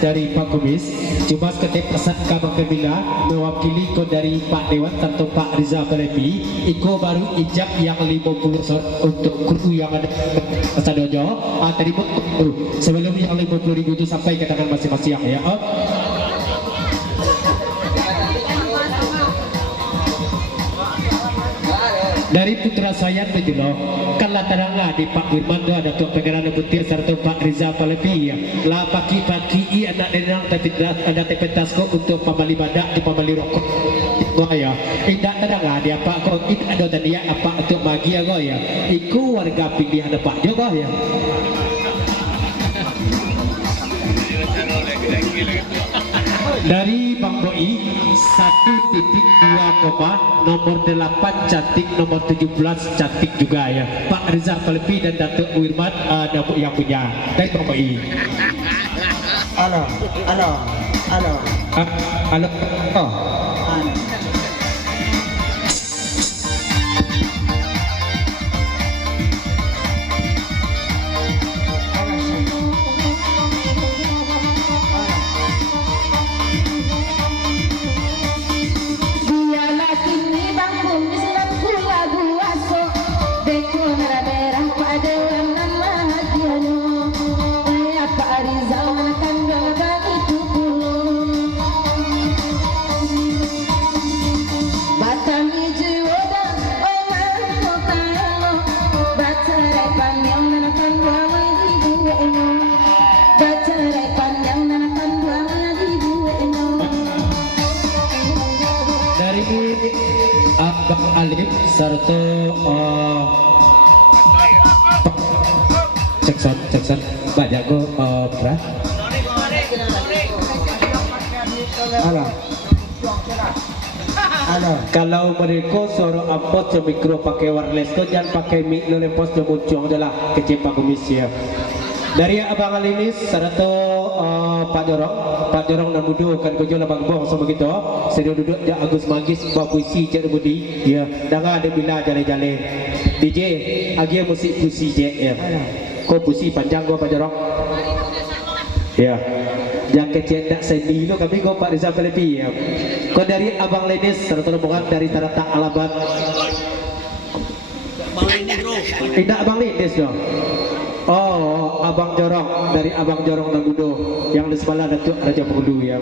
dari Pak Kumis. Cuma ketip pesan kabar kebila mewakili ko dari Pak Dewan atau Pak Riza Balepi. Iko baru ijab yang 50 untuk kru yang ada Sadojo. Tadi sebelum yang 50.000 itu sampai ke tangan masing-masing ya. Dari putra saya tujuh loh kan lataranga di Pak Wirman tu ada tuan pengeran butir serta Pak Riza Palepi ya lah pagi-pagi anak denang tapi ada tepetas kok untuk pamali badak di pamali rokok gua ya tidak teranga dia Pak kok itu ada tadi ya apa untuk bagi ya gua ya iku warga pilihan Pak juga ya dari Bang Boi 1.2, nomor 8 cantik, nomor 17 cantik juga ya Pak Riza Palepi dan Datuk Wirman yang punya dari Bang Boi. Halo Oh. Abang Alif serta ceksan banyak go berat. Kalau mereka suruh upload ke mikro pakai wireless kau jangan pakai mic lo lepas dia muncul adalah kecepak komisi ya. Dari Abang Alimis serta Pak Jorong dan Budu kan kau jual Abang Bong sama gitu. Sedang duduk di Agus Magis buat puisi Cik Budi. Ya, dengar ada bila jale-jale. DJ, agia musik puisi je ya. Kau puisi panjang kau Pak Jorong. Ya. Yang kecil tak sendi lo kami kau Pak Riza Palepi ya. Kau dari Abang Lenis serta rombongan dari Tarata Alabat. Tidak Abang Lenis dong. Oh, Abang Jorong dari Abang Jorong dan Budo yang di sebelah Datuk Raja Penghulu ya.